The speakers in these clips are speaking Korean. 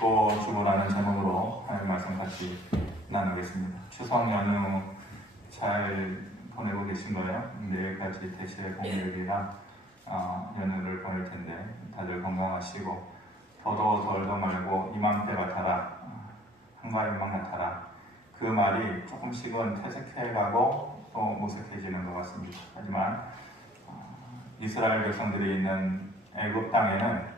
죽고 죽으라는 제목으로 하나님 말씀 같이 나누겠습니다. 추석 연휴 잘 보내고 계신가요? 내일까지 대체 공휴일이라 연휴를 보낼 텐데 다들 건강하시고 더도 덜도 말고 이맘때 같아라, 한가위만 같아라. 그 말이 조금씩은 퇴색해가고 또 무색해지는 것 같습니다. 하지만 이스라엘 백성들이 있는 애굽 땅에는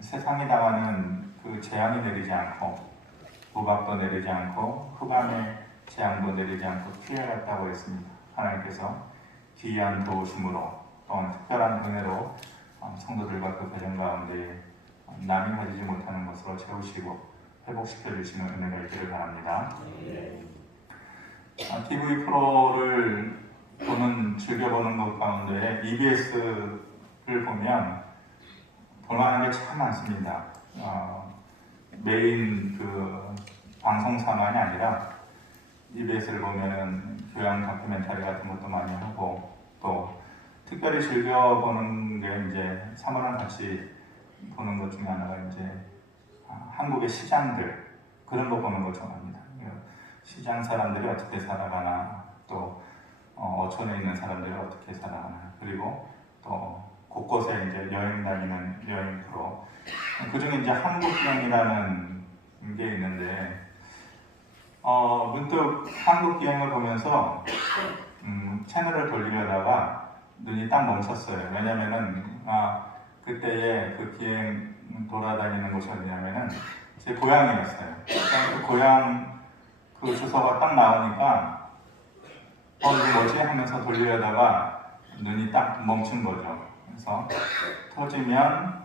세상이 당하는 그 재앙이 내리지 않고 우박도 내리지 않고 흑암의 재앙도 내리지 않고 피해갔다고 했습니다. 하나님께서 기이한 도우심으로 또한 특별한 은혜로 성도들과 그 가정 가운데 남이 가지지 못하는 것으로 채우시고 회복시켜 주시는 은혜가 있기를 바랍니다. TV 프로를 즐겨보는 것 가운데 EBS를 보면 볼만한 게 참 많습니다. 메인 그 방송사만이 아니라 EBS를 보면은 교양 다큐멘터리 같은 것도 많이 하고 또 특별히 즐겨보는 게 이제 사모랑 같이 보는 것 중에 하나가 이제 한국의 시장들 그런 거 보는 거 좋아합니다. 시장 사람들이 어떻게 살아가나 또 어촌에 있는 사람들이 어떻게 살아가나 그리고 또 곳곳에 이제 여행 다니는 여행 프로 그 중에 이제 한국기행이라는 게 있는데 문득 한국기행을 보면서 채널을 돌리려다가 눈이 딱 멈췄어요. 왜냐면은 그때의 그 기행 돌아다니는 곳이 어디냐면은 제 고향이었어요. 그 고향 그 주소가 딱 나오니까 이거 뭐지 하면서 돌리려다가 눈이 딱 멈춘 거죠. 그래서 토지면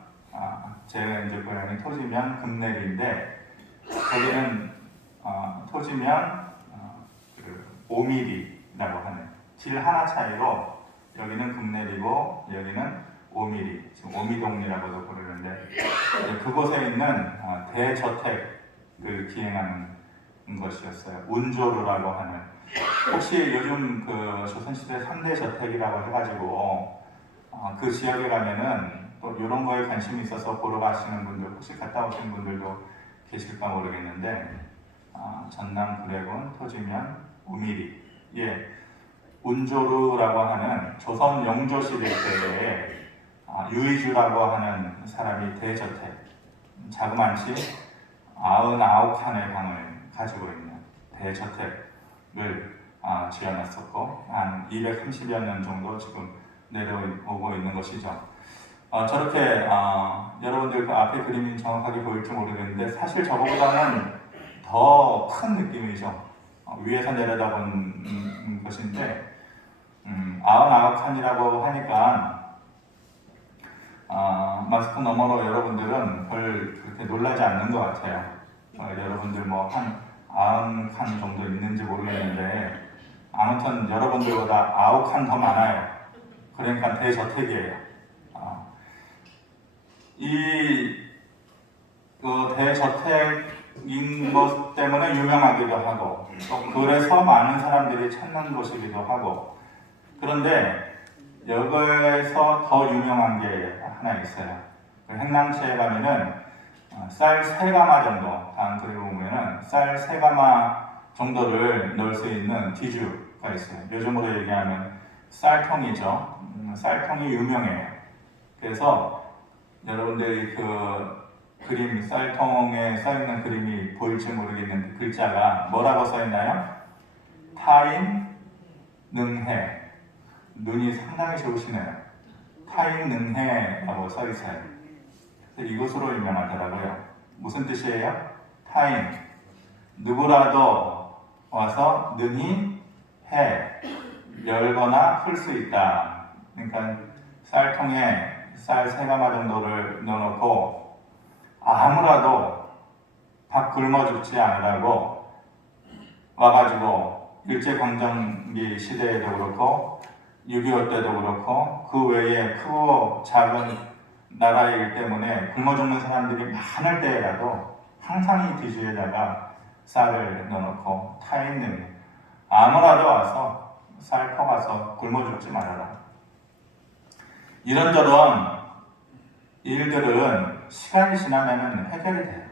제가 이제 고향이 토지면 금내리인데 거기는 토지면 5mm라고 하는 길 하나 차이로 여기는 금내리고 여기는 5mm, 지금 오미동리라고도 부르는데 그곳에 있는 대저택을 기행하는 것이었어요. 운조루라고 하는 혹시 요즘 그 조선시대 3대 저택이라고 해가지고 그 지역에 가면은 또 이런 거에 관심이 있어서 보러 가시는 분들 혹시 갔다 오신 분들도 계실까 모르겠는데 전남 구례군 토지면 5mm 운조루라고 하는 조선 영조시대 때에 유의주라고 하는 사람이 대저택 자그만치 99칸의 방을 가지고 있는 대저택을 지어놨었고 한 230여 년 정도 지금 내려오고 있는 것이죠. 저렇게 여러분들 그 앞에 그림이 정확하게 보일지 모르겠는데 사실 저거보다는 더 큰 느낌이죠. 위에서 내려다본 것인데 99칸이라고 하니까 마스크 너머로 여러분들은 별 그렇게 놀라지 않는 것 같아요. 여러분들 뭐 한 90칸 정도 있는지 모르겠는데 아무튼 여러분들보다 9칸 더 많아요. 그러니까 대저택이에요. 그 대저택인 것 때문에 유명하기도 하고 또 그래서 많은 사람들이 찾는 곳이기도 하고 그런데 여기에서 더 유명한 게 하나 있어요. 행랑채에 가면은 쌀 3가마 정도, 다음 그림 보면은 쌀 3가마 정도를 넣을 수 있는 디주가 있어요. 요즘으로 얘기하면 쌀통이죠. 쌀통이 유명해요. 그래서 여러분들이 그 그림, 쌀통에 써있는 그림이 보일지 모르겠는데 글자가 뭐라고 써있나요? 타인, 능해. 눈이 상당히 좋으시네요. 타인, 능해라고 써있어요. 이것으로 유명하더라고요. 무슨 뜻이에요? 타인, 누구라도 와서 능히 해, 열거나 풀 수 있다. 그러니까 쌀통에 쌀 3가마 정도를 넣어놓고 아무라도 밥 굶어 죽지 않으라고 와가지고 일제강점기 시대에도 그렇고 6.25 때도 그렇고 그 외에 크고 작은 나라이기 때문에 굶어 죽는 사람들이 많을 때라도 항상 이 디주에다가 쌀을 넣어놓고 타인은 아무라도 와서 쌀 퍼가서 굶어 죽지 말아라. 이런저런 일들은 시간이 지나면 해결이 돼요.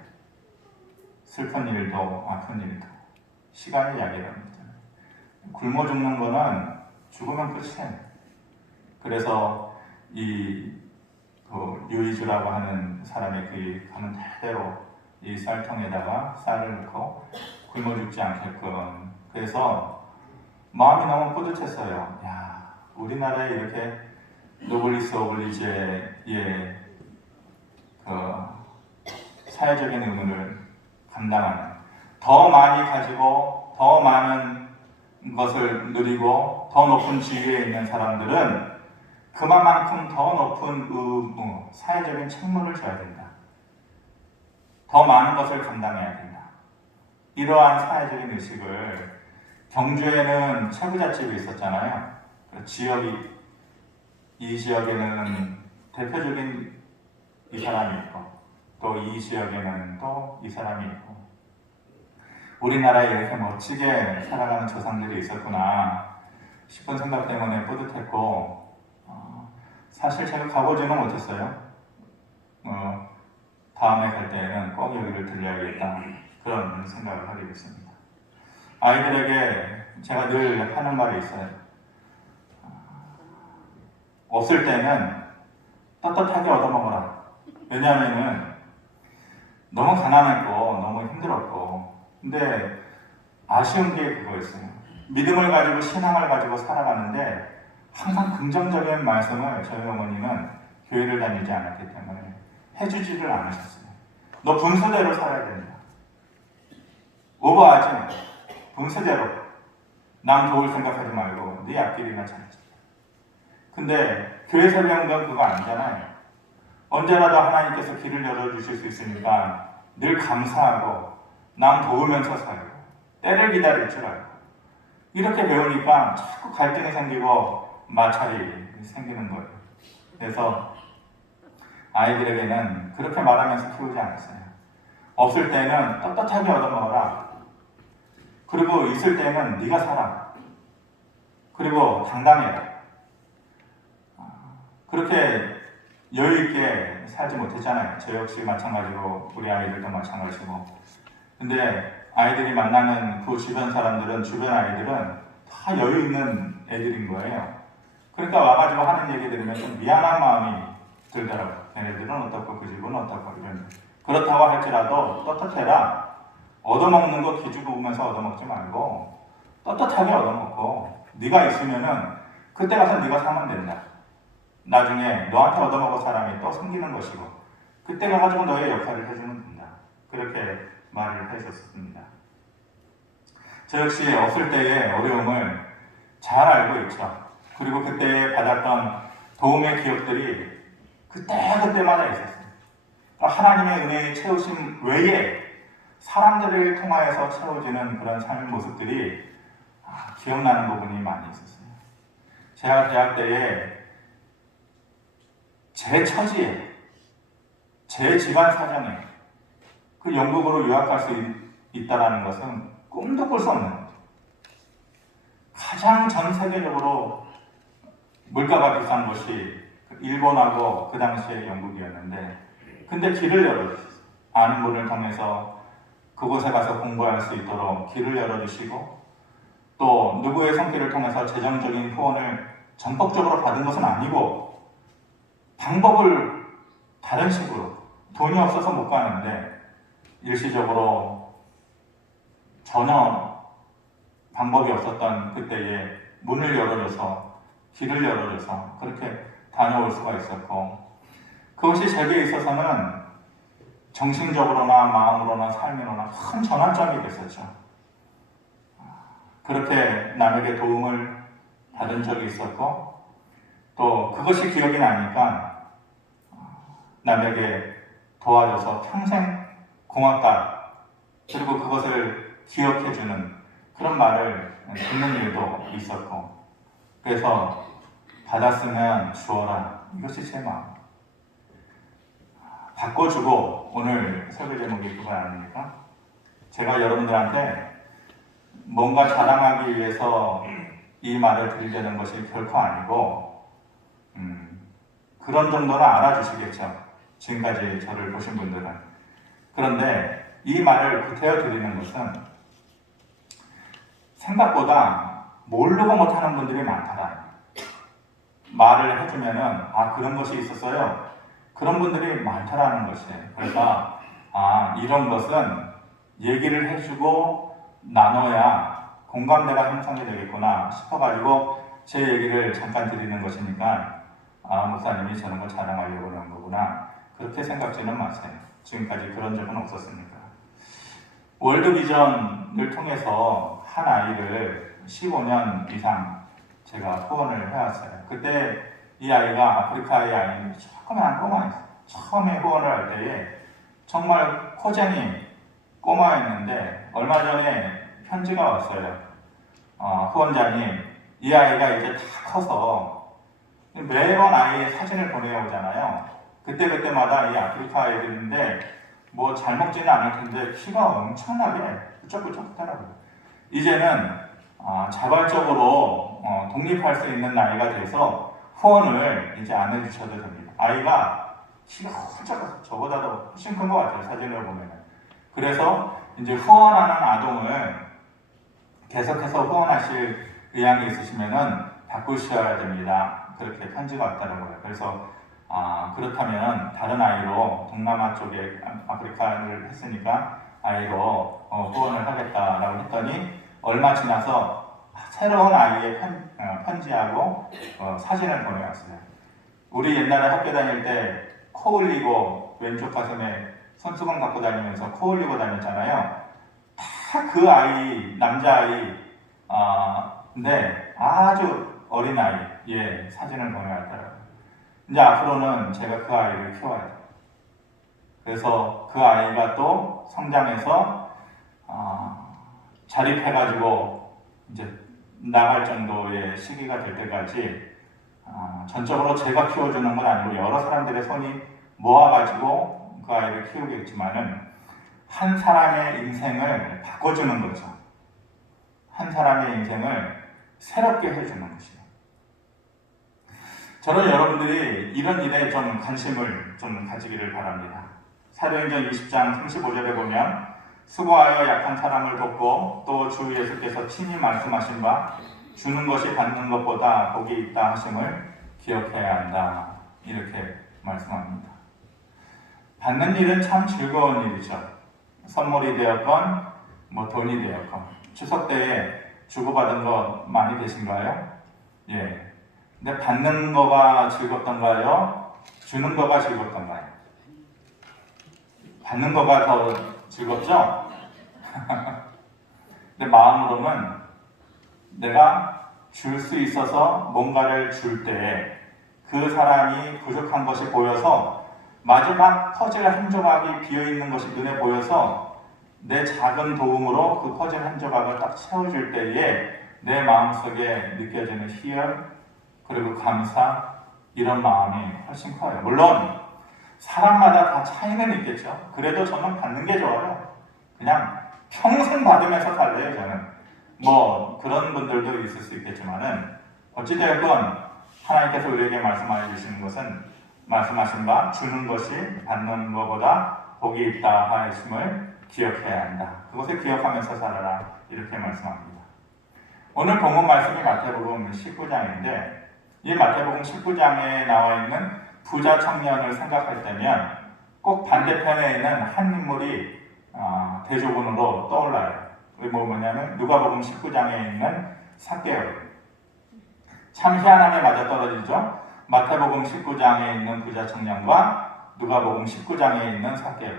슬픈 일도 아픈 일도 시간이 약이랍니다. 굶어 죽는 거는 죽으면 끝이에요. 그래서 유이주라고 하는 사람의 그 가는 대로 이 쌀통에다가 쌀을 넣고 굶어 죽지 않게끔. 그래서 마음이 너무 뿌듯했어요. 야, 우리나라에 이렇게 노블리스 오블리제의 사회적인 의무를 감당하는, 더 많이 가지고 더 많은 것을 누리고 더 높은 지위에 있는 사람들은 그만큼 더 높은 의무, 사회적인 책무를 져야 된다. 더 많은 것을 감당해야 된다. 이러한 사회적인 의식을, 경주에는 채부잣집이 있었잖아요. 이 지역에는 대표적인 이 사람이 있고, 또 이 지역에는 또 이 사람이 있고, 우리나라에 이렇게 멋지게 살아가는 조상들이 있었구나 싶은 생각 때문에 뿌듯했고, 사실 제가 가보지는 못했어요. 다음에 갈 때에는 꼭 여기를 들려야겠다, 그런 생각을 하게 됐습니다. 아이들에게 제가 늘 하는 말이 있어요. 없을 때는 떳떳하게 얻어먹어라. 왜냐하면 너무 가난했고 너무 힘들었고, 근데 아쉬운 게 그거였어요. 믿음을 가지고 신앙을 가지고 살아가는데 항상 긍정적인 말씀을 저희 어머니는 교회를 다니지 않았기 때문에 해주지를 않으셨어요. 너 분수대로 살아야 된다. 오버하지 마. 분수대로. 남 좋을 생각하지 말고 네 앞길이나 잘하자. 근데 교회에서 배운 건 그거 아니잖아요. 언제라도 하나님께서 길을 열어주실 수 있으니까 늘 감사하고 남 도우면서 살고 때를 기다릴 줄 알고, 이렇게 배우니까 자꾸 갈등이 생기고 마찰이 생기는 거예요. 그래서 아이들에게는 그렇게 말하면서 키우지 않았어요. 없을 때는 떳떳하게 얻어먹어라. 그리고 있을 때는 네가 살아. 그리고 당당해라. 그렇게 여유있게 살지 못했잖아요. 저 역시 마찬가지고 우리 아이들도 마찬가지고. 근데 아이들이 만나는 그 주변 사람들은, 주변 아이들은 다 여유있는 애들인 거예요. 그러니까 와가지고 하는 얘기 들으면 좀 미안한 마음이 들더라고요. 걔네들은 어떻고 그 집은 어떻고 이런. 그렇다고 할지라도 떳떳해라. 얻어먹는 거 기죽어 보면서 얻어먹지 말고 떳떳하게 얻어먹고, 네가 있으면은 그때 가서 네가 사면 된다. 나중에 너한테 얻어먹을 사람이 또 생기는 것이고, 그때 가가지고 너의 역할을 해주면 된다. 그렇게 말을 했었습니다. 저 역시 없을 때의 어려움을 잘 알고 있죠. 그리고 그때 받았던 도움의 기억들이 그때마다 있었어요. 하나님의 은혜의 채우심 외에 사람들을 통하여서 채워지는 그런 삶의 모습들이 기억나는 부분이 많이 있었어요. 제가 대학 때에 제 처지에, 제 집안 사정에 그 영국으로 유학할 수 있다는 것은 꿈도 꿀 수 없는 거죠. 가장 전 세계적으로 물가가 비싼 곳이 일본하고 그 당시에 영국이었는데, 근데 길을 열어주셨어요. 아는 분을 통해서 그곳에 가서 공부할 수 있도록 길을 열어주시고, 또 누구의 손길을 통해서 재정적인 후원을 전폭적으로 받은 것은 아니고 방법을 다른 식으로, 돈이 없어서 못 가는데 일시적으로 전혀 방법이 없었던 그때에 문을 열어줘서, 길을 열어줘서 그렇게 다녀올 수가 있었고, 그것이 제게 있어서는 정신적으로나 마음으로나 삶으로나 큰 전환점이 됐었죠. 그렇게 남에게 도움을 받은 적이 있었고, 또 그것이 기억이 나니까 남에게 도와줘서 평생 고맙다, 그리고 그것을 기억해주는 그런 말을 듣는 일도 있었고, 그래서 받았으면 주어라, 이것이 제 마음. 바꿔주고, 오늘 설교 제목이 그거 아닙니까? 제가 여러분들한테 뭔가 자랑하기 위해서 이 말을 드리려는 것이 결코 아니고, 그런 정도는 알아주시겠죠. 지금까지 저를 보신 분들은. 그런데 이 말을 구태여 드리는 것은 생각보다 모르고 못하는 분들이 많더라. 말을 해주면은 그런 것이 있었어요. 그런 분들이 많더라는 것이에요. 그래서 이런 것은 얘기를 해주고 나눠야 공감대가 형성이 되겠구나 싶어가지고 제 얘기를 잠깐 드리는 것이니까 목사님이 저런 걸 자랑하려고 그러는 거구나 그렇게 생각지는 마세요. 지금까지 그런 적은 없었으니까. 월드비전을 통해서 한 아이를 15년 이상 제가 후원을 해왔어요. 그때 이 아이가 아프리카의 아이인데 조그만한 꼬마였어요. 처음에 후원을 할 때에 정말 코쟁이 꼬마였는데 얼마 전에 편지가 왔어요. 후원자님, 이 아이가 이제 다 커서 매번 아이의 사진을 보내오잖아요. 그때마다 이 아프리카 아이들인데 뭐 잘 먹지는 않을 텐데 키가 엄청나게 부쩍부쩍하더라고요. 이제는 자발적으로 독립할 수 있는 나이가 돼서 후원을 이제 안 해주셔도 됩니다. 아이가 키가 훌쩍 저보다도 훨씬 큰 것 같아요. 사진을 보면. 그래서 이제 후원하는 아동을 계속해서 후원하실 의향이 있으시면은 바꾸셔야 됩니다. 그렇게 편지가 왔더라고요. 그래서 그렇다면 다른 아이로 동남아 쪽에 아프리카를 했으니까 아이로 후원을 하겠다라고 했더니 얼마 지나서 새로운 아이의 편지하고 사진을 보내왔어요. 우리 옛날에 학교 다닐 때 코 흘리고 왼쪽 가슴에 손수건 갖고 다니면서 코 흘리고 다녔잖아요. 다 그 아이, 남자아이, 근데 아주 어린 아이의 사진을 보내왔더라고요. 이제 앞으로는 제가 그 아이를 키워야 돼요. 그래서 그 아이가 또 성장해서 자립해가지고 이제 나갈 정도의 시기가 될 때까지 전적으로 제가 키워주는 건 아니고 여러 사람들의 손이 모아가지고 그 아이를 키우겠지만은 한 사람의 인생을 바꿔주는 거죠. 한 사람의 인생을 새롭게 해주는 것이에요. 저는 여러분들이 이런 일에 좀 관심을 좀 가지기를 바랍니다. 사도행전 20장 35절에 보면 수고하여 약한 사람을 돕고 또 주 예수께서 친히 말씀하신 바 주는 것이 받는 것보다 복이 있다 하심을 기억해야 한다. 이렇게 말씀합니다. 받는 일은 참 즐거운 일이죠. 선물이 되었건 뭐 돈이 되었건. 추석 때에 주고받은 거 많이 되신가요? 예. 근데 받는 거가 즐겁던가요? 주는 거가 즐겁던가요? 받는 거가 더 즐겁죠? 근데 마음으로는 내가 줄 수 있어서 뭔가를 줄 때에 그 사람이 부족한 것이 보여서 마지막 퍼즐 한 조각이 비어있는 것이 눈에 보여서 내 작은 도움으로 그 퍼즐 한 조각을 딱 채워줄 때에 내 마음속에 느껴지는 희열 그리고 감사 이런 마음이 훨씬 커요. 물론 사람마다 다 차이는 있겠죠. 그래도 저는 받는 게 좋아요. 그냥 평생 받으면서 살래요. 저는 뭐 그런 분들도 있을 수 있겠지만은 어찌되었건 하나님께서 우리에게 말씀해 주시는 것은 말씀하신 바 주는 것이 받는 것보다 복이 있다 하심을 기억해야 한다. 그것을 기억하면서 살아라 이렇게 말씀합니다. 오늘 본문 말씀이 마태복음 19장인데 이 마태복음 19장에 나와 있는 부자 청년을 생각할 때면 꼭 반대편에 있는 한 인물이 대조군으로 떠올라요. 뭐냐면 누가복음 19장에 있는 삭개오. 참 희한함에 맞아떨어지죠. 마태복음 19장에 있는 부자 청년과 누가복음 19장에 있는 삭개오.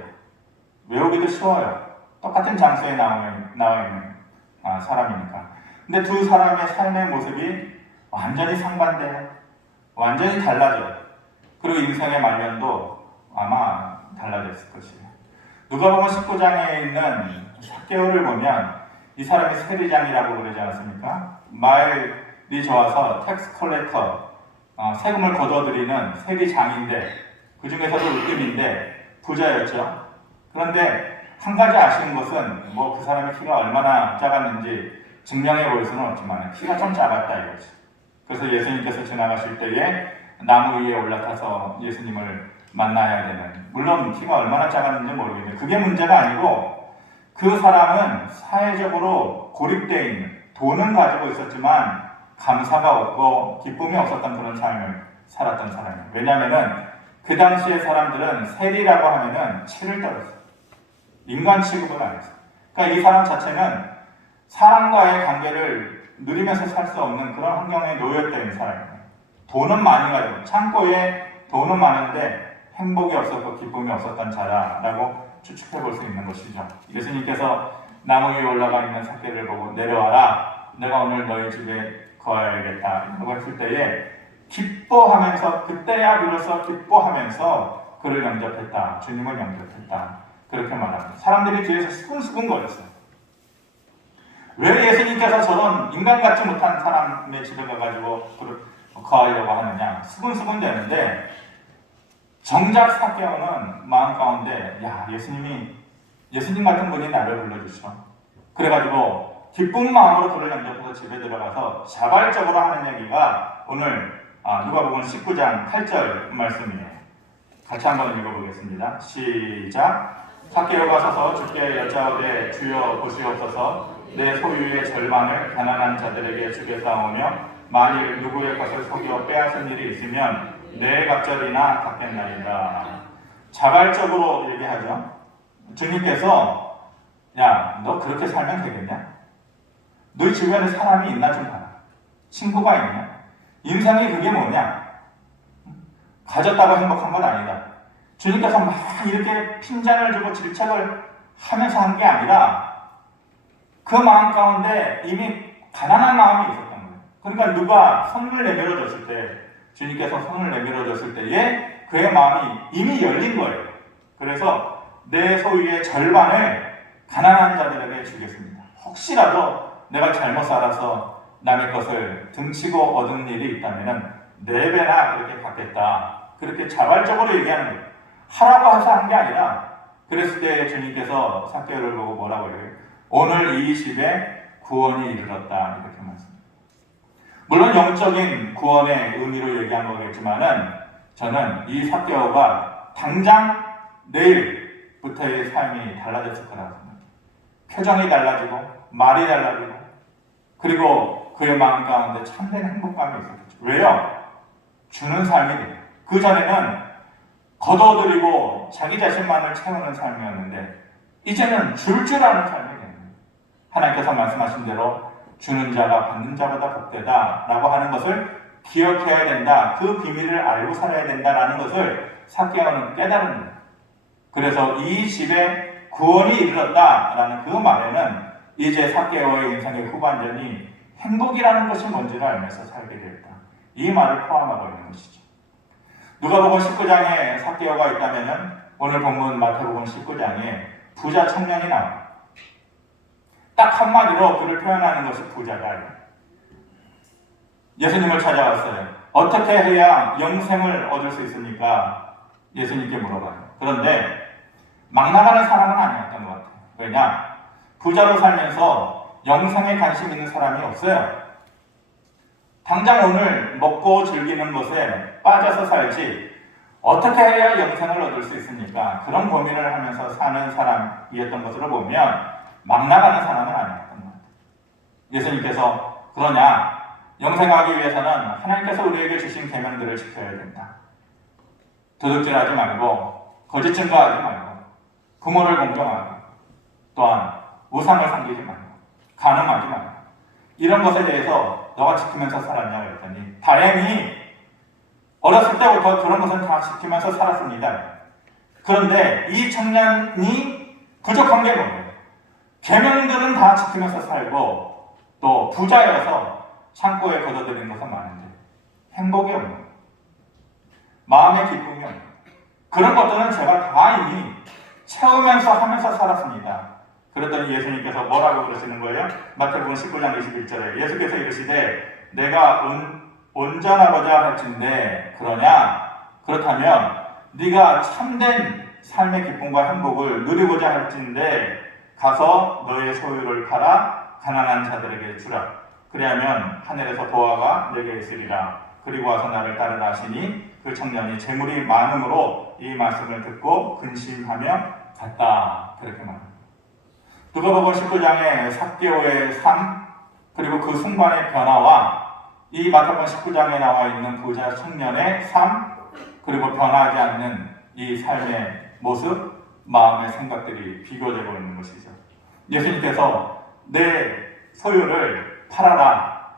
외우기도 쉬워요. 똑같은 장소에 나와 있는 사람이니까. 근데 두 사람의 삶의 모습이 완전히 상반돼요. 완전히 달라져요. 그리고 인생의 말년도 아마 달라졌을 것이에요. 누가복음 19장에 있는 삭개오를 보면 이 사람이 세리장이라고 그러지 않습니까? 말이 좋아서 텍스 컬렉터, 세금을 걷어들이는 세리장인데 그 중에서도 으뜸인데 부자였죠. 그런데 한 가지 아쉬운 것은 뭐 그 사람의 키가 얼마나 작았는지 증명해 보일 수는 없지만 키가 좀 작았다 이거지. 그래서 예수님께서 지나가실 때에 나무 위에 올라타서 예수님을 만나야 되는, 물론 키가 얼마나 작았는지 모르겠는데 그게 문제가 아니고 그 사람은 사회적으로 고립되어 있는, 돈은 가지고 있었지만 감사가 없고 기쁨이 없었던 그런 삶을 살았던 사람이에요. 왜냐하면 그 당시의 사람들은 세리라고 하면은 치를 떨었어요. 인간 취급을 안 했어요. 그러니까 이 사람 자체는 사람과의 관계를 누리면서 살 수 없는 그런 환경에 놓여있다 있는 사람이에요. 돈은 많이 가지고, 창고에 돈은 많은데 행복이 없었고 기쁨이 없었던 자라라고 추측해 볼 수 있는 것이죠. 예수님께서 나무 위에 올라가 있는 삭개를 보고 내려와라, 내가 오늘 너희 집에 거하야겠다 라고 했을 때에 기뻐하면서, 그때야 비로소 기뻐하면서 그를 영접했다, 주님을 영접했다, 그렇게 말합니다. 사람들이 뒤에서 수근수근 거렸어요. 왜 예수님께서 저런 인간 같지 못한 사람의 집에 가가지고 거하려고 하느냐, 수근수근 되는데, 정작 삭개오는 마음 가운데, 야, 예수님 같은 분이 나를 불러주셔. 그래가지고 기쁜 마음으로 그를 영접해서 집에 들어가서 자발적으로 하는 얘기가 오늘 누가복음 19장 8절 말씀이에요. 같이 한번 읽어보겠습니다. 시작. 삭개오가 서서 주께 여짜오되 주여 보시옵소서, 내 소유의 절반을 가난한 자들에게 주겠사오며 만일 누구의 것을 속여 빼앗은 일이 있으면 내 갑절이나 갚겠나이다. 자발적으로 얘기하죠. 주님께서 야, 너 그렇게 살면 되겠냐? 너희 주변에 사람이 있나 좀 봐라. 친구가 있냐? 인생이 그게 뭐냐? 가졌다고 행복한 건 아니다. 주님께서 막 이렇게 핀잔을 주고 질책을 하면서 한 게 아니라 그 마음 가운데 이미 가난한 마음이 있었던 거예요. 그러니까 누가 손을 내밀어 줬을 때, 주님께서 손을 내밀어 줬을 때에 그의 마음이 이미 열린 거예요. 그래서 내 소유의 절반을 가난한 자들에게 주겠습니다. 혹시라도 내가 잘못 살아서 남의 것을 등치고 얻은 일이 있다면 4배나 그렇게 갚겠다. 그렇게 자발적으로 얘기하는 거예요. 하라고 해서 한 게 아니라, 그랬을 때 주님께서 삭개오를 보고 뭐라고 해요? 오늘 이 집에 구원이 이르렀다. 이렇게 말씀합니다. 물론 영적인 구원의 의미로 얘기한 거겠지만은, 저는 이 삭개오가 당장 내일부터의 삶이 달라졌을 거라고 생각해요. 표정이 달라지고 말이 달라지고, 그리고 그의 마음 가운데 참된 행복감이 있었겠죠. 왜요? 주는 삶이 돼요. 그 전에는 거둬들이고 자기 자신만을 채우는 삶이었는데 이제는 줄 아는 삶이 됩니다. 하나님께서 말씀하신 대로 주는 자가 받는 자보다 복되다 라고 하는 것을 기억해야 된다. 그 비밀을 알고 살아야 된다라는 것을 삭개오는 깨달은 거예요. 그래서 이 집에 구원이 이르렀다라는 그 말에는 이제 삭개오의 인생의 후반전이 행복이라는 것이 뭔지를 알면서 살게 되었다. 이 말을 포함하고 있는 것이죠. 누가복음 19장에 삭개오가 있다면 오늘 본문 마태복음 19장에 부자 청년이 나와요. 딱 한마디로 그를 표현하는 것이 부자다. 예수님을 찾아왔어요. 어떻게 해야 영생을 얻을 수 있습니까? 예수님께 물어봐요. 그런데 막 나가는 사람은 아니었던 것 같아요. 왜냐? 부자로 살면서 영생에 관심 있는 사람이 없어요. 당장 오늘 먹고 즐기는 것에 빠져서 살지 어떻게 해야 영생을 얻을 수 있습니까? 그런 고민을 하면서 사는 사람이었던 것으로 보면 막 나가는 사람은 아니었던 것 같아요. 예수님께서 그러냐? 영생하기 위해서는 하나님께서 우리에게 주신 계명들을 지켜야 된다. 도둑질하지 말고, 거짓 증거하지 말고, 부모를 공경하고, 또한 우상을 섬기지 말고, 간음하지 말고, 이런 것에 대해서 너가 지키면서 살았냐고 했더니 다행히 어렸을 때부터 그런 것은 다 지키면서 살았습니다. 그런데 이 청년이 부족한 게 뭐예요? 계명들은 다 지키면서 살고 또 부자여서 창고에 걷어들인 것은 많은데 행복이 없는 거예요. 마음의 기쁨이 없는 거예요. 그런 것들은 제가 다 이미 채우면서 하면서 살았습니다. 그랬더니 예수님께서 뭐라고 그러시는 거예요? 마태복음 19장 21절에 예수께서 이르시되 내가 온전하고자 할진대 그러냐? 그렇다면 네가 참된 삶의 기쁨과 행복을 누리고자 할진대 가서 너의 소유를 팔아 가난한 자들에게 주라. 그리하면 하늘에서 보화가 내게 있으리라. 그리고 와서 나를 따르라 하시니 그 청년이 재물이 많음으로 이 말씀을 듣고 근심하며 갔다. 그렇게 말합니다. 누가복음 19장의 삭개오의 삶, 그리고 그 순간의 변화와 이 마태복음 19장에 나와 있는 부자 청년의 삶, 그리고 변하지 않는 이 삶의 모습, 마음의 생각들이 비교되고 있는 것이죠. 예수님께서 내 소유를 팔아라.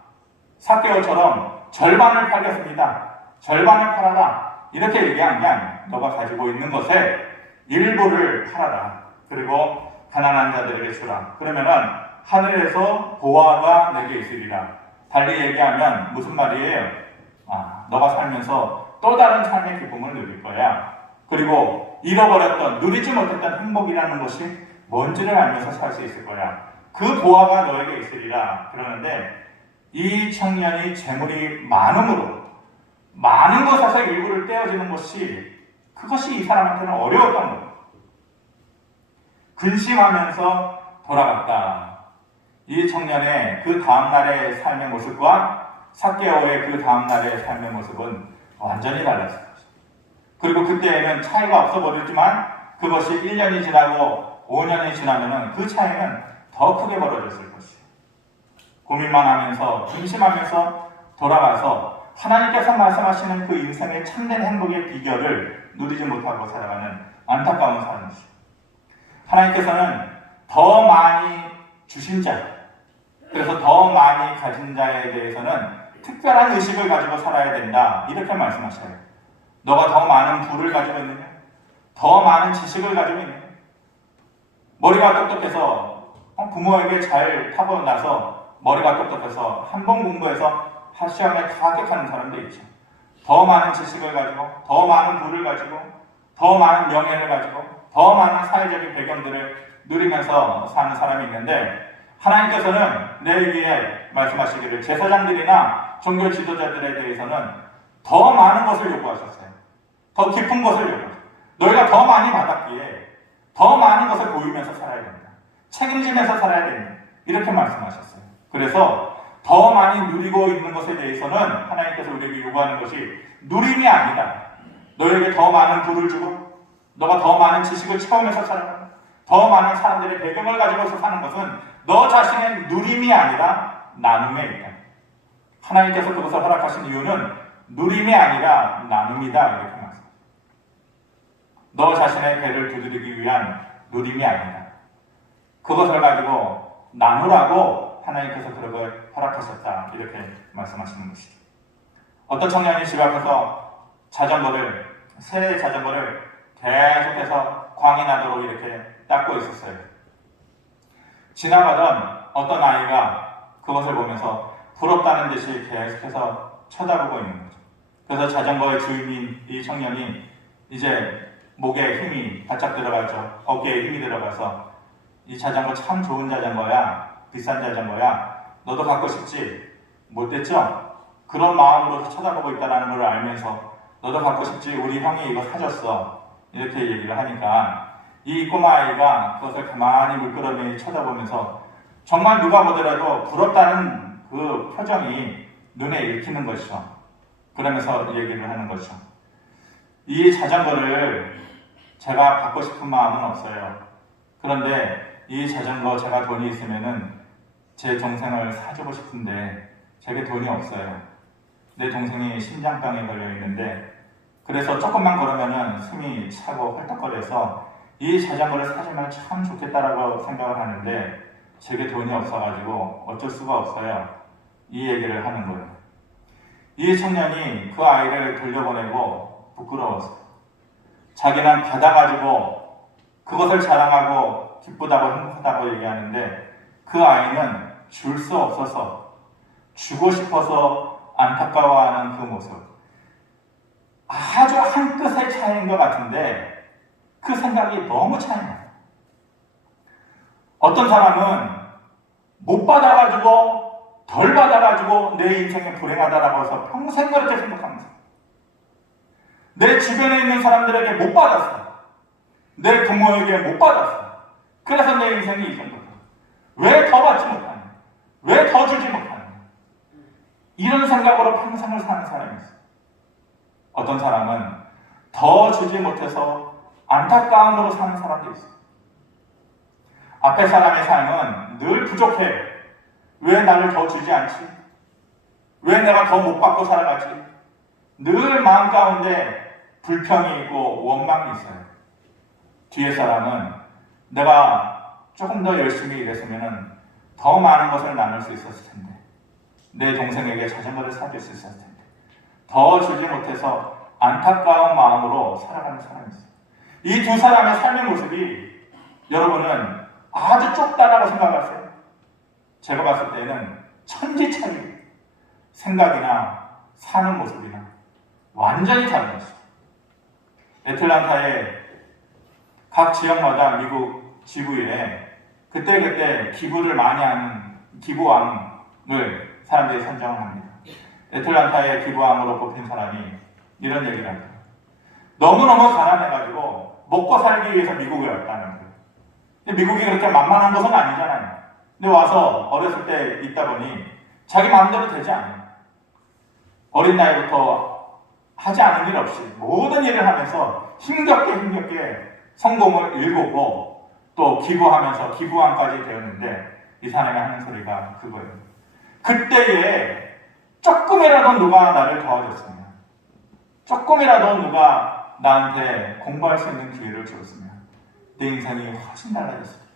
삭개오처럼 절반을 팔겠습니다. 절반을 팔아라. 이렇게 얘기한 게 아니야. 너가 가지고 있는 것의 일부를 팔아라. 그리고 가난한 자들에게 주라. 그러면은 하늘에서 보화가 내게 있으리라. 달리 얘기하면 무슨 말이에요? 너가 살면서 또 다른 삶의 기쁨을 누릴 거야. 그리고 잃어버렸던, 누리지 못했던 행복이라는 것이 뭔지를 알면서 살 수 있을 거야. 그 보화가 너에게 있으리라. 그러는데 이 청년이 재물이 많음으로 많은 것에서 일부를 떼어지는 것이, 그것이 이 사람한테는 어려웠던 거예요. 근심하면서 돌아갔다. 이 청년의 그 다음날의 삶의 모습과 삭개오의 그 다음날의 삶의 모습은 완전히 달랐어요. 그리고 그때에는 차이가 없어 보였지만 그것이 1년이 지나고 5년이 지나면 그 차이는 더 크게 벌어졌을 것이에요. 고민만 하면서 근심하면서 돌아가서 하나님께서 말씀하시는 그 인생의 참된 행복의 비결을 누리지 못하고 살아가는 안타까운 삶이죠. 하나님께서는 더 많이 주신 자, 그래서 더 많이 가진 자에 대해서는 특별한 의식을 가지고 살아야 된다, 이렇게 말씀하셔요. 너가 더 많은 부를 가지고 있느냐? 더 많은 지식을 가지고 있느냐? 머리가 똑똑해서 부모에게 잘 타고나서 머리가 똑똑해서 한 번 공부해서 시험에 다 합격하는 사람도 있죠. 더 많은 지식을 가지고, 더 많은 부를 가지고, 더 많은 명예를 가지고, 더 많은 사회적인 배경들을 누리면서 사는 사람이 있는데, 하나님께서는 내게 말씀하시기를 제사장들이나 종교 지도자들에 대해서는 더 많은 것을 요구하셨어요. 더 깊은 것을 요구하셨어요. 너희가 더 많이 받았기에 더 많은 것을 보이면서 살아야 된다. 책임지면서 살아야 된다. 이렇게 말씀하셨어요. 그래서 더 많이 누리고 있는 것에 대해서는 하나님께서 우리에게 요구하는 것이 누림이 아니다. 너에게 더 많은 부를 주고 너가 더 많은 지식을 채우면서 살아간다. 더 많은 사람들의 배경을 가지고서 사는 것은 너 자신의 누림이 아니라 나눔에 있다. 하나님께서 그것을 허락하신 이유는 누림이 아니라 나눔이다, 이렇게 말씀합니다. 너 자신의 배를 두드리기 위한 누림이 아니다. 그것을 가지고 나누라고 하나님께서 그렇게 허락하셨다, 이렇게 말씀하시는 것이죠. 어떤 청년이 집 앞에서 새 자전거를 계속해서 광이 나도록 이렇게 닦고 있었어요. 지나가던 어떤 아이가 그것을 보면서 부럽다는 듯이 계속해서 쳐다보고 있는 거죠. 그래서 자전거의 주인인 이 청년이 이제 목에 힘이 바짝 들어가죠. 어깨에 힘이 들어가서 이 자전거 참 좋은 자전거야. 비싼 자전거야. 너도 갖고 싶지? 못됐죠? 그런 마음으로 쳐다보고 있다는 걸 알면서 너도 갖고 싶지? 우리 형이 이거 사줬어. 이렇게 얘기를 하니까 이 꼬마아이가 그것을 가만히 물끄러미 쳐다보면서 정말 누가 보더라도 부럽다는 그 표정이 눈에 읽히는 것이죠. 그러면서 얘기를 하는 것이죠. 이 자전거를 제가 갖고 싶은 마음은 없어요. 그런데 이 자전거 제가 돈이 있으면은 제 동생을 사주고 싶은데 제게 돈이 없어요. 내 동생이 심장병에 걸려 있는데 그래서 조금만 걸으면은 숨이 차고 헐떡거려서 이 자전거를 사주면 참 좋겠다라고 생각을 하는데 제게 돈이 없어가지고 어쩔 수가 없어요. 이 얘기를 하는 거예요. 이 청년이 그 아이를 돌려보내고 부끄러웠어요. 자기는 받아가지고 그것을 자랑하고 기쁘다고 행복하다고 얘기하는데 그 아이는 줄 수 없어서 주고 싶어서 안타까워하는 그 모습, 아주 한 끗의 차이인 것 같은데 그 생각이 너무 차이나요. 어떤 사람은 못 받아가지고 덜 받아가지고 내 인생이 불행하다라고 해서 평생 그렇게 생각합니다. 내 주변에 있는 사람들에게 못 받았어. 내 부모에게 못 받았어. 그래서 내 인생이 이 정도다. 왜 더 받지 못하냐? 왜 더 주지 못하냐? 이런 생각으로 평생을 사는 사람이 있어요. 어떤 사람은 더 주지 못해서 안타까움으로 사는 사람도 있어요. 앞에 사람의 삶은 늘 부족해. 왜 나를 더 주지 않지? 왜 내가 더 못 받고 살아가지? 늘 마음 가운데 불평이 있고 원망이 있어요. 뒤에 사람은 내가 조금 더 열심히 일했으면 더 많은 것을 나눌 수 있었을 텐데, 내 동생에게 자전거를 사줄 수 있었을 텐데, 더 주지 못해서 안타까운 마음으로 살아가는 사람이 있어요. 이 두 사람의 삶의 모습이 여러분은 아주 좁다라고 생각하세요? 제가 봤을 때는 천지차이, 생각이나 사는 모습이나 완전히 다른 것이죠. 애틀란타의 각 지역마다 미국 지구에 그때그때 기부를 많이 하는 기부왕을 사람들이 선정을 합니다. 애틀란타의 기부왕으로 뽑힌 사람이 이런 얘기를 합니다. 너무너무 가난해가지고 먹고 살기 위해서 미국에 왔다는 거예요. 근데 미국이 그렇게 만만한 것은 아니잖아요. 근데 와서 어렸을 때 있다 보니 자기 마음대로 되지 않아요. 어린 나이부터 하지 않은 일 없이 모든 일을 하면서 힘겹게 성공을 일구고 또 기부하면서 기부왕까지 되었는데, 이 사람이 하는 소리가 그거예요. 그때에 조금이라도 누가 나를 도와줬으면, 조금이라도 누가 나한테 공부할 수 있는 기회를 주었으면 내 인생이 훨씬 달라졌을 텐데,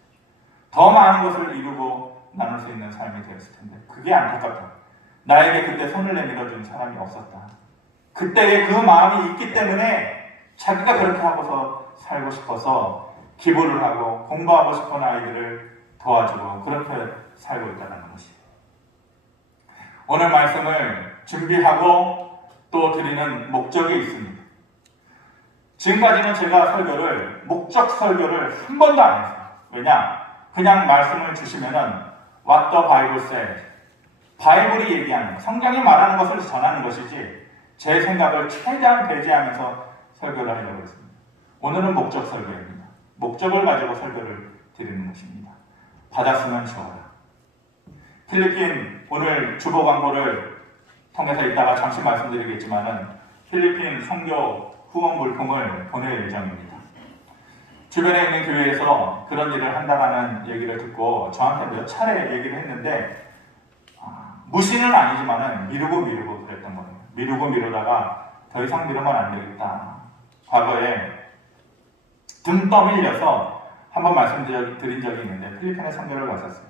더 많은 것을 이루고 나눌 수 있는 삶이 되었을 텐데, 그게 안타깝다. 나에게 그때 손을 내밀어준 사람이 없었다. 그때의 그 마음이 있기 때문에 자기가 그렇게 하고서 살고 싶어서 기부를 하고 공부하고 싶은 아이들을 도와주고 그렇게 살고 있다는 것이에요. 오늘 말씀을 준비하고 또 드리는 목적이 있습니다. 지금까지는 제가 설교를, 목적 설교를 한 번도 안 했어요. 왜냐? 그냥 말씀을 주시면은 What the Bible says, 바이블이 얘기하는, 성경이 말하는 것을 전하는 것이지 제 생각을 최대한 배제하면서 설교를 하려고 했습니다. 오늘은 목적 설교입니다. 목적을 가지고 설교를 드리는 것입니다. 받았으면 좋아라. 필리핀, 오늘 주보 광고를 통해서 이따가 잠시 말씀드리겠지만은 필리핀 선교 후원 물품을 보낼 예정입니다. 주변에 있는 교회에서 그런 일을 한다는 얘기를 듣고 저한테 몇 차례 얘기를 했는데, 무시는 아니지만은 미루고 그랬던 거예요. 미루다가 더 이상 미루면 안 되겠다. 과거에 등 떠밀려서 한번 말씀드린 적이 있는데, 필리핀에 선교를 갔었어요.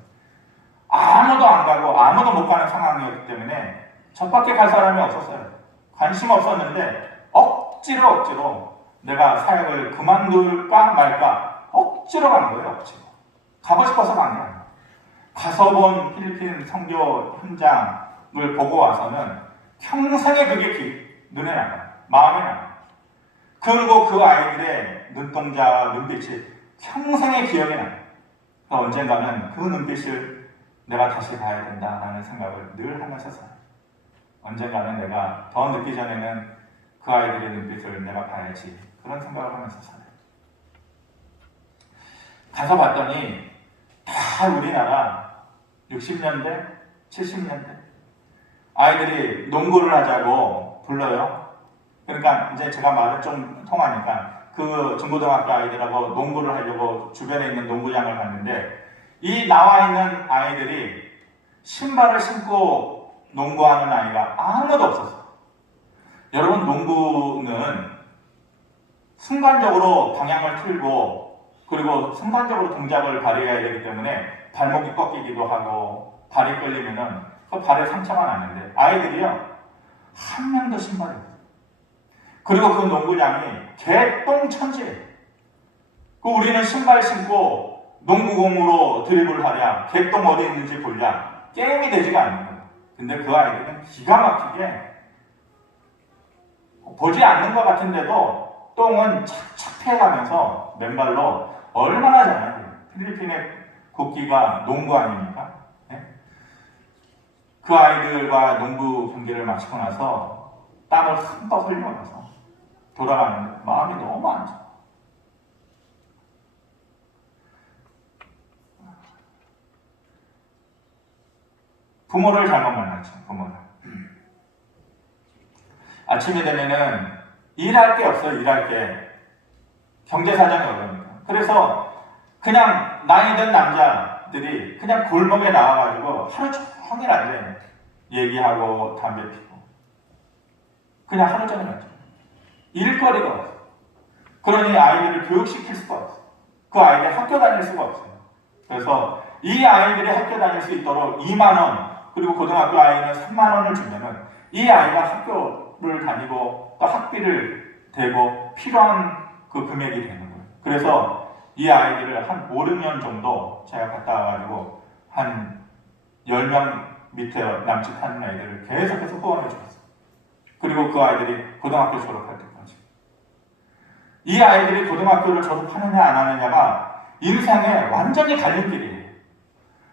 아무도 안 가고 아무도 못 가는 상황이었기 때문에 저밖에 갈 사람이 없었어요. 관심 없었는데 억지로 내가 사역을 그만둘까 말까 억지로 간 거예요. 억지로. 가고 싶어서 간 거예요. 가서 본 필리핀 선교 현장을 보고 와서는 평생에 그게 눈에 나요. 마음에 나요. 그리고 그 아이들의 눈동자와 눈빛이 평생의 기억에 나요. 언젠가는 그 눈빛을 내가 다시 봐야 된다라는 생각을 늘 하면서 살아요. 언젠가는 내가 더 늦기 전에는 그 아이들의 눈빛을 내가 봐야지, 그런 생각을 하면서 살아요. 가서 봤더니 다 우리나라 60년대, 70년대 아이들이 농구를 하자고 불러요. 그러니까 이제 제가 말을 좀 통하니까 그 중고등학교 아이들하고 농구를 하려고 주변에 있는 농구장을 갔는데, 이 나와 있는 아이들이 신발을 신고 농구하는 아이가 아무도 없었어요. 여러분, 농구는 순간적으로 방향을 틀고 그리고 순간적으로 동작을 발휘해야 되기 때문에 발목이 꺾이기도 하고 발이 끌리면은 그 발에 상처가 나는데, 아이들이요 한 명도 신발이 없어요. 그리고 그 농구장이 개똥천지예요. 우리는 신발 신고 농구공으로 드리블 하랴, 개똥 어디 있는지 보랴, 게임이 되지가 않는 거예요. 근데 그 아이들은 기가 막히게 보지 않는 것 같은데도 똥은 착착 패가면서 맨발로 얼마나 잘하는지. 필리핀의 국기가 농구 아닙니까? 네? 그 아이들과 농구 경기를 마치고 나서 땀을 흠뻑 흘리면서 돌아가는데 마음이 너무 안 좋아. 부모를 잘못 만났죠. 부모를. 아침이 되면은 일할 게 없어요. 일할 게. 경제 사정이 어려우니까. 그래서 그냥 나이 든 남자들이 그냥 골목에 나와가지고 하루 종일 앉아있는 얘기하고 담배 피고 그냥 하루 종일 앉아. 일거리가 없어. 그러니 아이들을 교육시킬 수가 없어. 그 아이들이 학교 다닐 수가 없어요. 그래서 이 아이들이 학교 다닐 수 있도록 2만 원, 그리고 고등학교 아이는 3만 원을 주면은 이 아이가 학교를 다니고 또 학비를 대고 필요한 그 금액이 되는 거예요. 그래서 이 아이들을 한 5, 6년 정도 제가 갔다 와가지고 한 10명 밑에 남짓하는 아이들을 계속해서 후원해 줬어요. 그리고 그 아이들이 고등학교 졸업할 때까지. 이 아이들이 고등학교를 졸업하느냐 안 하느냐가 인생의 완전히 갈림길이에요.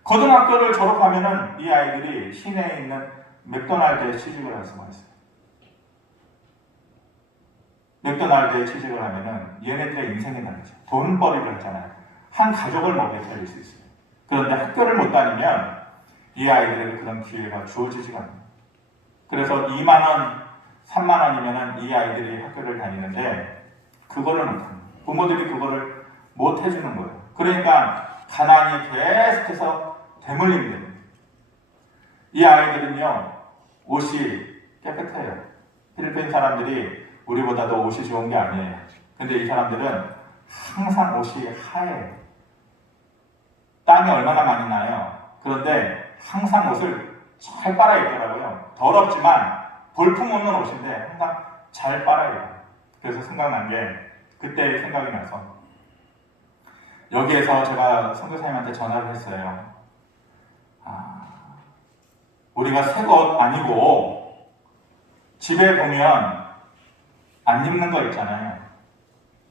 고등학교를 졸업하면은 이 아이들이 시내에 있는 맥도날드에 취직을 할 수가 있어요. 맥도날드에 취직을 하면은 얘네들의 인생이 달라져요. 돈벌이를 하잖아요. 한 가족을 먹여 살릴 수 있어요. 그런데 학교를 못 다니면 이 아이들에게 그런 기회가 주어지지가 않아요. 그래서 2만 원, 3만 원이면은 이 아이들이 학교를 다니는데 그거를 못합니다. 부모들이 그거를 못 해주는 거예요. 그러니까 가난이 계속해서 대물림이 됩니다. 이 아이들은요, 옷이 깨끗해요. 필리핀 사람들이 우리보다도 옷이 좋은 게 아니에요. 근데 이 사람들은 항상 옷이 하얘요. 땀이 얼마나 많이 나요. 그런데 항상 옷을 잘 빨아 입더라고요. 더럽지만 볼품 없는 옷인데 항상 잘 빨아 입어요. 그래서 생각난 게 그때 생각이 나서 여기에서 제가 선교사님한테 전화를 했어요. 우리가 새 것 아니고 집에 보면 안 입는 거 있잖아요.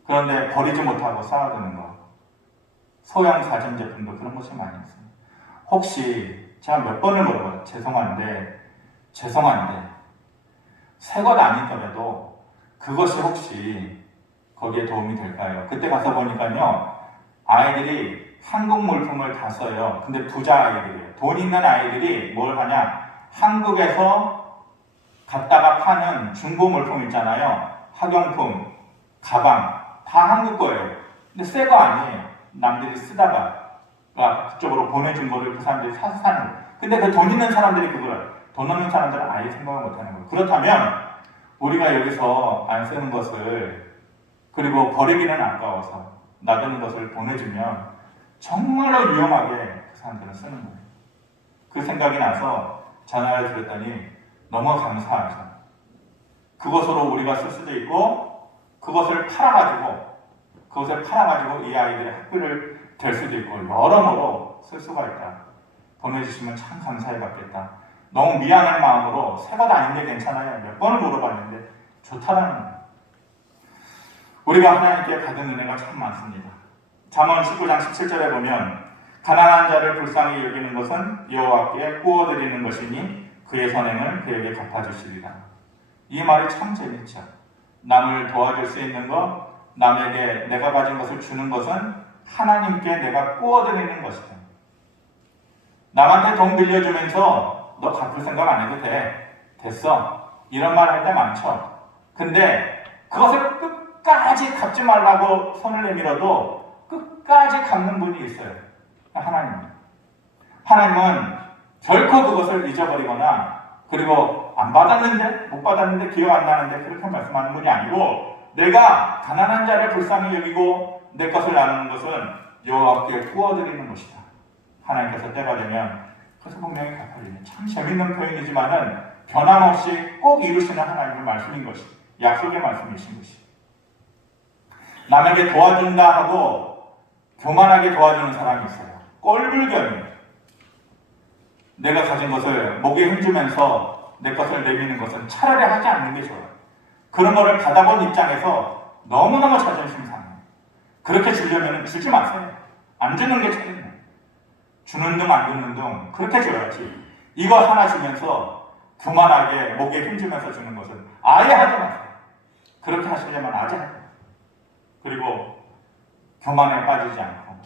그런데 버리지 못하고 쌓아두는 거. 소형 가전제품도 그런 것이 많이 있어요. 혹시 제가 몇 번을 물어봐요. 죄송한데 새 것 아니더라도 그것이 혹시 거기에 도움이 될까요? 그때 가서 보니까요. 아이들이 한국 물품을 다 써요. 근데 부자 아이들이에요. 돈 있는 아이들이 뭘 하냐? 한국에서 갖다가 파는 중고 물품 있잖아요. 학용품, 가방 다 한국 거예요. 근데 새 거 아니에요. 남들이 쓰다가 그쪽으로 보내준 거를 그 사람들이 사서 사는 거예요. 근데 그 돈 있는 사람들이 그걸, 돈 없는 사람들은 아예 생각을 못 하는 거예요. 그렇다면 우리가 여기서 안 쓰는 것을 그리고 버리기는 아까워서 놔두는 것을 보내주면 정말로 위험하게 그 사람들은 쓰는 거예요. 그 생각이 나서 전화를 드렸더니 너무 감사하죠. 그것으로 우리가 쓸 수도 있고 그것을 팔아가지고 이 아이들의 학비를 될 수도 있고 여러모로 쓸 수가 있다. 보내주시면 참 감사히 받겠다. 너무 미안한 마음으로 새 것 아닌데 괜찮아요. 몇 번을 물어봤는데 좋다라는 거예요. 우리가 하나님께 받은 은혜가 참 많습니다. 잠언 19장 17절에 보면 가난한 자를 불쌍히 여기는 것은 여호와께 구워드리는 것이니 그의 선행을 그에게 갚아주시리라. 이 말이 참 재밌죠. 남을 도와줄 수 있는 것, 남에게 내가 가진 것을 주는 것은 하나님께 내가 구워드리는 것이다. 남한테 돈 빌려주면서 너 갚을 생각 안 해도 돼. 됐어. 이런 말 할 때 많죠. 근데 그것을 끝까지 갚지 말라고 손을 내밀어도 끝까지 갚는 분이 있어요. 하나님은 결코 그것을 잊어버리거나 그리고 안 받았는데 못 받았는데 기억 안 나는데 그렇게 말씀하는 분이 아니고 내가 가난한 자를 불쌍히 여기고 내 것을 나누는 것은 여호와께 구워드리는 것이다. 하나님께서 때가 되면 그래서 분명히 갚아주는 참 재밌는 표현이지만은 변함없이 꼭 이루시는 하나님의 말씀인 것이 약속의 말씀이신 것이 남에게 도와준다 하고 교만하게 도와주는 사람이 있어요. 꼴불견이에요. 내가 가진 것을 목에 힘주면서 내 것을 내미는 것은 차라리 하지 않는 게 좋아요. 그런 거를 받아본 입장에서 너무너무 자존심 상해요. 그렇게 주려면 주지 마세요. 안 주는 게 최고예요. 주는 둥 안 주는 둥 그렇게 줘야지. 이거 하나 주면서 교만하게 목에 힘주면서 주는 것은 아예 하지 마세요. 그렇게 하시려면 아재 하세요. 그리고 교만에 빠지지 않고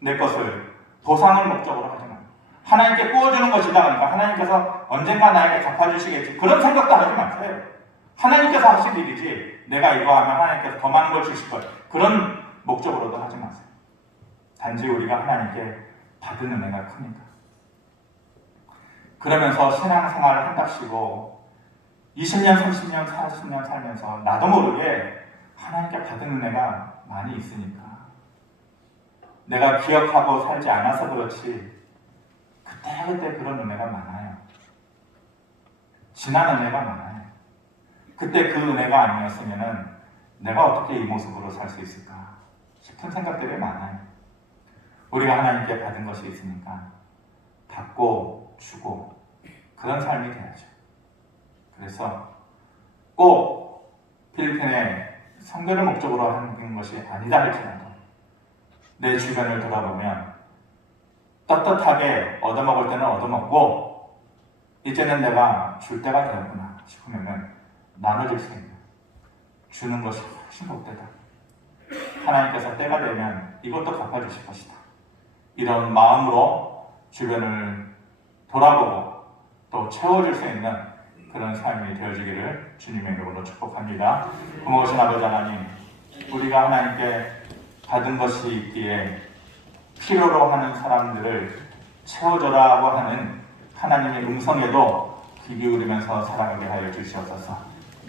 내 것을 보상을 목적으로 하지 말고 하나님께 구워주는 것이다 하니까 하나님께서 언젠가 나에게 갚아주시겠지 그런 생각도 하지 마세요. 하나님께서 하실 일이지 내가 이거 하면 하나님께서 더 많은 걸 주실 거예요. 그런 목적으로도 하지 마세요. 단지 우리가 하나님께 받은 은혜가 큽니다. 그러면서 신앙생활을 한답시고 20년, 30년, 40년 살면서 나도 모르게 하나님께 받은 은혜가 많이 있으니까 내가 기억하고 살지 않아서 그렇지 그때그때 그런 은혜가 많아요. 지난 은혜가 많아요. 그때 그 은혜가 아니었으면 내가 어떻게 이 모습으로 살 수 있을까 싶은 생각들이 많아요. 우리가 하나님께 받은 것이 있으니까 받고 주고 그런 삶이 돼야죠. 그래서 꼭 필리핀에 선교를 목적으로 하는 것이 아니다 할지라도 내 주변을 돌아보면 떳떳하게 얻어먹을 때는 얻어먹고 이제는 내가 줄 때가 되었구나 싶으면 나눠줄 수 있는 주는 것이 훨씬 복되다. 하나님께서 때가 되면 이것도 갚아주실 것이다. 이런 마음으로 주변을 돌아보고 또 채워줄 수 있는 그런 삶이 되어지기를 주님의 이름으로 축복합니다. 고마우신 아버지 하나님, 우리가 하나님께 받은 것이 있기에 필요로 하는 사람들을 채워줘라고 하는 하나님의 음성에도 귀 기울이면서 살아가게 하여 주시옵소서.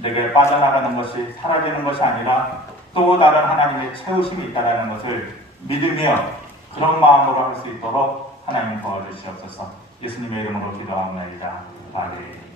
내게 빠져나가는 것이 사라지는 것이 아니라 또 다른 하나님의 채우심이 있다는 것을 믿으며 그런 마음으로 할 수 있도록 하나님 도와주시옵소서. 예수님의 이름으로 기도하옵나이다. 아멘.